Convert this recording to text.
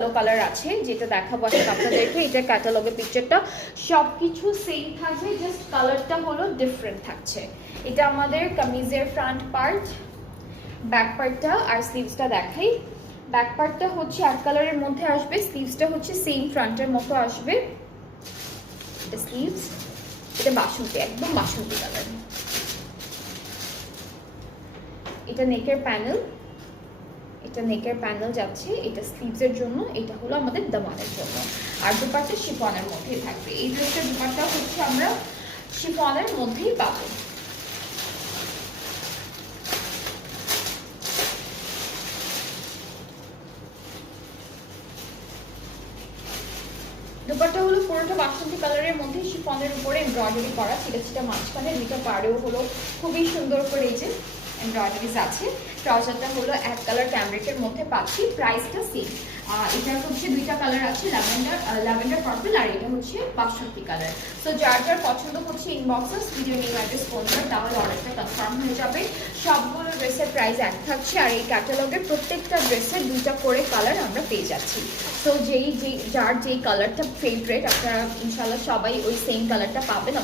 Colour আছে যেটা দেখাবো আসলে আপনাদেরকে। এটা ক্যাটালগের পিকচারটা সবকিছু সেম থাকবে, জাস্ট কালারটা হলো ডিফারেন্ট থাকছে। এটা আমাদের কামিজের ফ্রন্ট পার্ট, ব্যাক পার্টটা আর স্লিভসটা দেখাই। ব্যাক পার্টটা হচ্ছে এক কালারের মধ্যে আসবে, স্লিভসটা হচ্ছে সেম ফ্রন্টের মতো আসবে। এটা স্লিভস, এটা বাসন্তী, একদম বাসন্তী কালার। এটা নেকের প্যানেল, এটা নেকের প্যানেল যাচ্ছে, এটা স্লিভসের জন্য, এটা হলো আমাদের দামানের জন্য। আর দুপাট্টা শিফনের মধ্যেই থাকবে। এই ড্রেসটার দুপাট্টা হচ্ছে আমরা শিফনের মধ্যেই পাবো। দুপাট্টা হলো পুরোটা বাসন্তী কালারের মধ্যে শিফনের উপরে এমব্রয়ডারি করা, ঠিক আছে। এটা মাঝখানে দুইটা পাড়েও হলো খুবই সুন্দর করে এই যে এমব্রয়ডারিজ আছে। ট্রাউজারটা হলো এক কালার ক্যামব্রিকের মধ্যে পাচ্ছি, প্রাইসটা সেম। এটা হচ্ছে দুইটা কালার আছে, ল্যাভেন্ডার পার্পল, আর এটা হচ্ছে বাসন্তী কালার। সো যার যার পছন্দ হচ্ছে ইনবক্সে ভিডিও নিয়ে অ্যাড্রেস ফোন করে তাহলে অর্ডারটা কনফার্ম হয়ে যাবে। সবগুলো ড্রেসের প্রাইস এক থাকছে, আর এই ক্যাটালগের প্রত্যেকটা ড্রেসের দুইটা করে কালার আমরা পেয়ে যাচ্ছি। সো যার যেই কালারটা ফেভারিট আপনারা ইনশাল্লাহ সবাই ওই সেম কালারটা পাবেন।